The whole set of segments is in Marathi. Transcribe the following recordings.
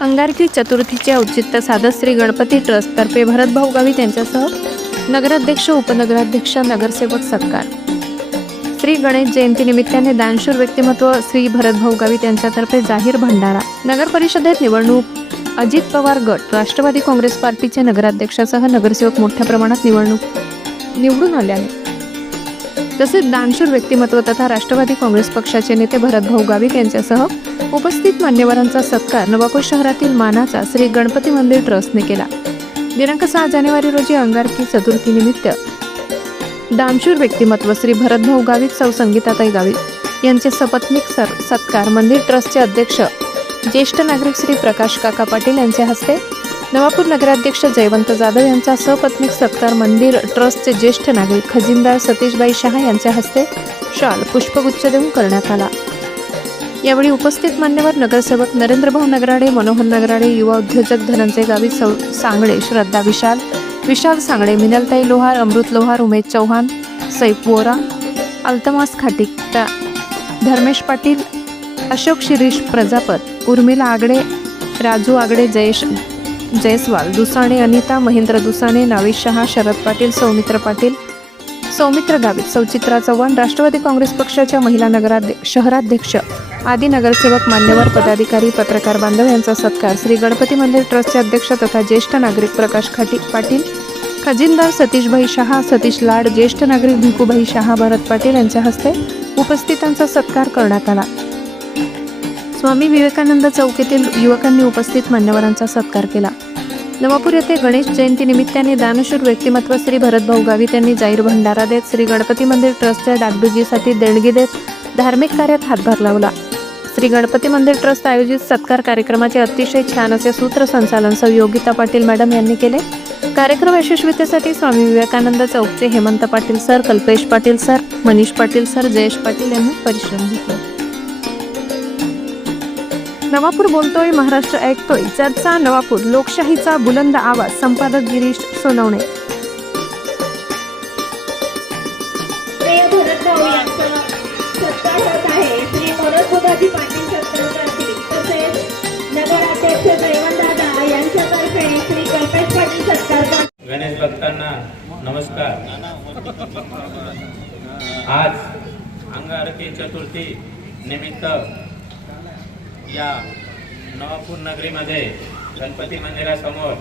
अंगारकी चतुर्थीचे औचित्य साधत श्री गणपती ट्रस्टतर्फे भरतभाऊ गावित यांच्यासह नगराध्यक्ष उपनगराध्यक्ष नगरसेवक सत्कार. श्री गणेश जयंती निमित्ताने दानशूर व्यक्तिमत्व श्री भरतभाऊ गावित यांच्यातर्फे जाहीर भंडारा. नगर परिषदेत निवडणूक अजित पवार गट राष्ट्रवादी काँग्रेस पार्टीचे नगराध्यक्षासह नगरसेवक मोठ्या प्रमाणात निवडणूक निवडून आल्याने तसेच दानशूर व्यक्तिमत्व तथा राष्ट्रवादी काँग्रेस पक्षाचे नेते भरतभाऊ गावित यांच्यासह उपस्थित मान्यवरांचा सत्कार नवापूर शहरातील मानाचा श्री गणपती मंदिर ट्रस्टने केला. दिनांक सहा जानेवारी रोजी अंगारकी चतुर्थीनिमित्त दानशूर व्यक्तिमत्व श्री भरतभाऊ गावित सौ संगीताताई गावित यांचे सपत्निक सर सत्कार मंदिर ट्रस्टचे अध्यक्ष ज्येष्ठ नागरिक श्री प्रकाश काका पाटील यांच्या हस्ते नवापूर नगराध्यक्ष जयवंत जाधव यांचा सपत्नीक सत्कार मंदिर ट्रस्टचे ज्येष्ठ नागरिक खजिनदार सतीशबाई शहा यांच्या हस्ते शाल पुष्पगुच्छ देऊन करण्यात आला. यावेळी उपस्थित मान्यवर नगरसेवक नरेंद्रभाऊ नगराडे मनोहर नगराडे युवा उद्योजक धनंजय गावी सौ सांगळे श्रद्धा विशाल विशाल सांगळे मिनलताई लोहार अमृत लोहार उमेश चौहान सैफ वोरा अल्तमास खाटिक धर्मेश पाटील अशोक शिरीष प्रजापत उर्मिला आगडे राजू आगडे जयेश जयस्वाल दुसाणे अनिता महेंद्र दुसाणे नावेश शहा शरद पाटील सौमित्र पाटील सौमित्र गावित सौचित्रा चव्हाण राष्ट्रवादी काँग्रेस पक्षाच्या महिला नगराध्य शहराध्यक्ष आदी नगरसेवक मान्यवर पदाधिकारी पत्रकार बांधव यांचा सत्कार. श्री गणपती मंदिर ट्रस्टचे अध्यक्ष तथा ज्येष्ठ नागरिक प्रकाश खाटी पाटील खजिनदार सतीशभाई शहा सतीश लाड ज्येष्ठ नागरिक भिकूभाई शहा भरत पाटील यांच्या हस्ते उपस्थितांचा सत्कार करण्यात आला. स्वामी विवेकानंद चौक येथील युवकांनी उपस्थित मान्यवरांचा सत्कार केला. नवापूर येथे गणेश जयंती निमित्ताने दानशूर व्यक्तिमत्व श्री भरतभाऊ गावित यांनी जाहीर भंडारा देत श्री गणपती मंदिर ट्रस्टच्या डागडुजीसाठी देणगी देत धार्मिक कार्यात हातभार लावला. श्री गणपती मंदिर ट्रस्ट आयोजित सत्कार कार्यक्रमाचे अतिशय छान असे सूत्रसंचालन सौ योगिता पाटील मॅडम यांनी केले. कार्यक्रम यशस्वीतेसाठी Swami Vivekananda चौकचे Hemant Patil sir Kalpesh Patil sir Manish Patil sir Jayesh Patil यांनी परिश्रम घेतले. नवापूर बोलतोय महाराष्ट्र ऐकतोय. चर्चा नवापूर लोकशाहीचा बुलंद आवाज संपादक गिरीश सोनवणे. गणेश भक्तांना नमस्कार. आज अंगारकी चतुर्थी निमित्त या नवापूर नगरीमध्ये गणपती मंदिरासमोर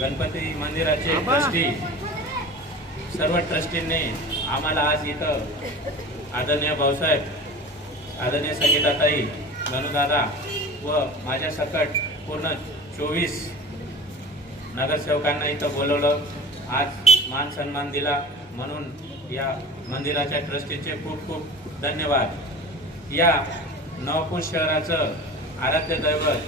गणपती मंदिराचे ट्रस्टी सर्व ट्रस्टींनी आम्हाला आज इथं आदरणीय भाऊसाहेब आदरणीय संगीताताई गणुदादा व माझ्या सकट पूर्ण चोवीस नगरसेवकांना इथं बोलवलं. आज मान सन्मान दिला म्हणून या मंदिराच्या ट्रस्टीचे खूप खूप धन्यवाद. या नवापूर शहराचं आराध्य दैवत.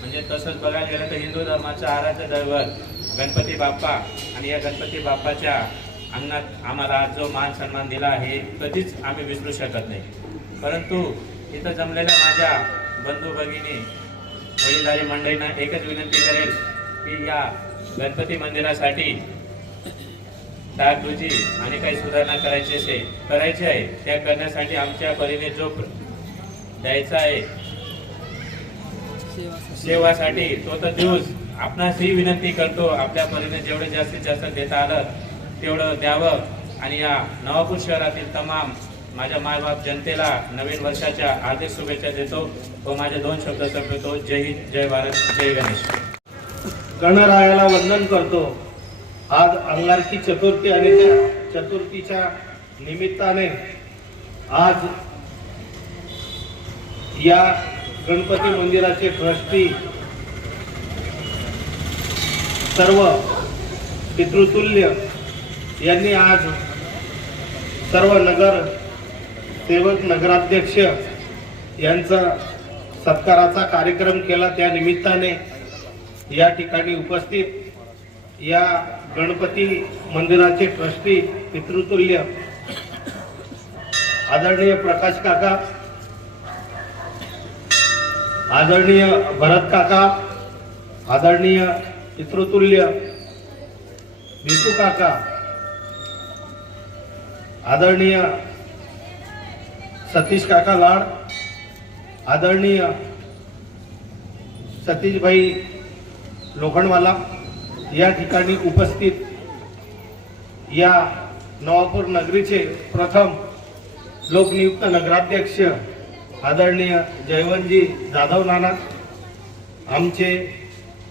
म्हणजे तसंच बघायला गेलं तर हिंदू धर्माचं आराध्य दैवत गणपती बाप्पा आणि या गणपती बाप्पाच्या अंगणात आम्हाला आज जो मान सन्मान दिला आहे कधीच आम्ही विसरू शकत नाही. परंतु इथं जमलेल्या माझ्या बंधू भगिनी वडीलधारी मंडळींना एकच विनंती करेल की या गणपती मंदिरासाठी डागडुजी आणि काही सुधारणा करायची असे करायची आहे. त्या करण्यासाठी आमच्या परीने जो द्यायचा आहे सेवासाठी. तो तर देऊच. आपणास ही विनंती करतो आपल्या परीने जेवढे जास्तीत जास्त देता आलं तेवढं द्यावं. आणि या नवापूर शहरातील तमाम माझ्या मायबाप जनतेला नवीन वर्षाच्या हार्दिक शुभेच्छा देतो. व माझे दोन शब्द संपवतो. जय हिंद जय भारत जय गणेश. गणरायाला वंदन करतो. आज अंगारकी चतुर्थी आणि त्या चतुर्थीच्या निमित्ताने आज या गणपती मंदिराचे ट्रस्टी सर्व पितृतुल्य यांनी आज सर्व नगर सेवक नगराध्यक्ष यांचा सत्काराचा कार्यक्रम केला. त्या निमित्ताने या ठिकाणी उपस्थित या गणपती मंदिराचे ट्रस्टी पितृतुल्य आदरणीय प्रकाश काका आदरणीय भरत काका आदरणीय पितृतुल्य भिकू काका आदरणीय सतीश काका लाड आदरणीय सतीशभाई लोखंडवाला या ठिकाणी उपस्थित या नवापूर नगरीचे प्रथम लोकनियुक्त नगराध्यक्ष आदरणीय जयवंतजी जाधव नाना आमचे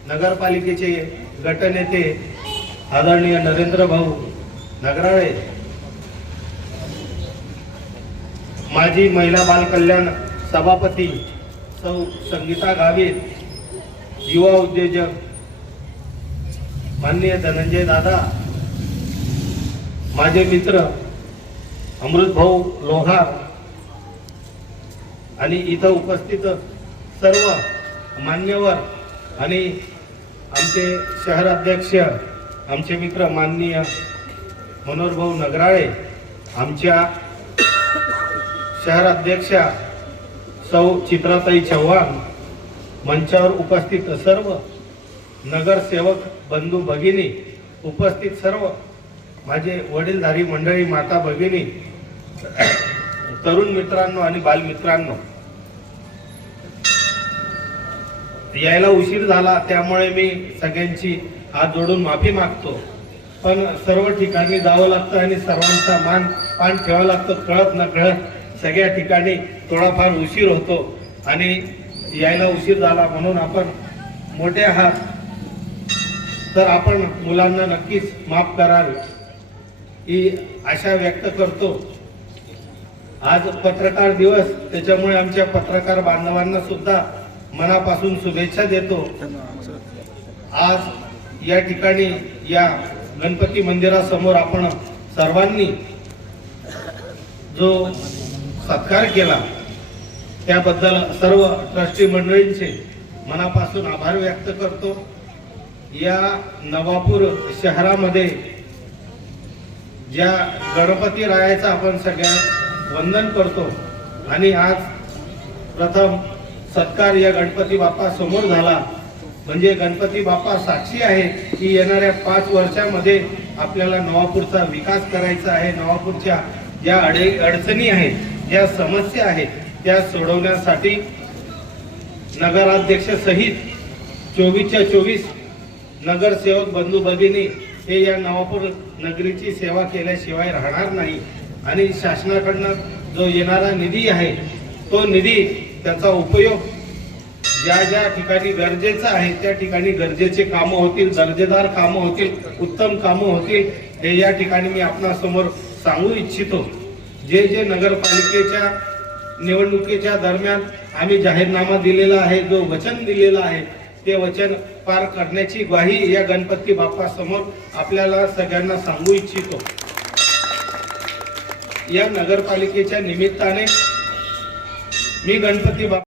नगरपालिकेचे गटनेते आदरणीय नरेंद्र भाऊ नगराळे माजी महिला बाल कल्याण सभापती सौ संगीता गावित युवा उद्योजक माननीय धनंजय दादा माझे मित्र अमृत भाऊ लोहार आणि इथं उपस्थित सर्व मान्यवर आणि आमचे शहराध्यक्ष आमचे मित्र माननीय मनोहरभाऊ नगराळे आमच्या शहराध्यक्षा सौ चित्राताई चव्हाण मंचावर उपस्थित सर्व नगरसेवक बंधू भगिनी उपस्थित सर्व माझे वडीलधारी मंडळी माता भगिनी तरुण मित्रांनो आणि बालमित्रांनो यायला उशीर झाला त्यामुळे मी सगळ्यांची हात जोडून माफी मागतो. पण सर्व ठिकाणी जावं लागतं आणि सर्वांचा मान पान ठेवावं लागतं. कळत न कळत सगळ्या ठिकाणी थोडाफार उशीर होतो आणि यायला उशीर झाला म्हणून आपण मोठे आहात. तर आपण मुलांना नक्कीच माफ कराल. ही आशा व्यक्त करतो. आज पत्रकार दिवस त्याच्यामुळे आमच्या पत्रकार बांधवांना सुद्धा मनापासून शुभेच्छा देतो. आज या ठिकाणी या गणपती मंदिरासमोर आपण सर्वांनी जो सत्कार केला त्याबद्दल सर्व ट्रस्टी मंडळींचे मनापासून आभार व्यक्त करतो. या नवापूर शहरामध्ये ज्या गणपती रायाचं आपण सगळ्या वंदन करतो. आणि आज प्रथम सत्कार या गणपती बाप्पा समोर झाला. म्हणजे गणपती बाप्पा साक्षी आहे की येणाऱ्या पाच वर्षामध्ये आपल्याला नवापूरचा विकास करायचा आहे. नवापूरच्या ज्या अडे अडचणी आहेत ज्या समस्या आहेत त्या सोडवण्यासाठी नगराध्यक्ष सहित चोवीसच्या चोवीस नगरसेवक बंधू भगिनी हे या नवापूर नगरीची सेवा केल्याशिवाय राहणार नाही. आणि शासनाकडनं जो येणारा निधी आहे तो निधी त्याचा उपयोग ज्या ज्या ठिकाणी गरजेचं आहे त्या ठिकाणी गरजेचे कामं होतील दर्जेदार कामं होतील उत्तम कामं होतील हे या ठिकाणी मी आपणासमोर सांगू इच्छितो. जे जे नगरपालिकेच्या निवडणुकीच्या दरम्यान आम्ही जाहीरनामा दिलेला आहे जो वचन दिलेला आहे ते वचन पार करण्याची ग्वाही या गणपती बाप्पासमोर आपल्याला सगळ्यांना सांगू इच्छितो. या नगरपालिकेच्या निमित्ताने मी गणपती बाप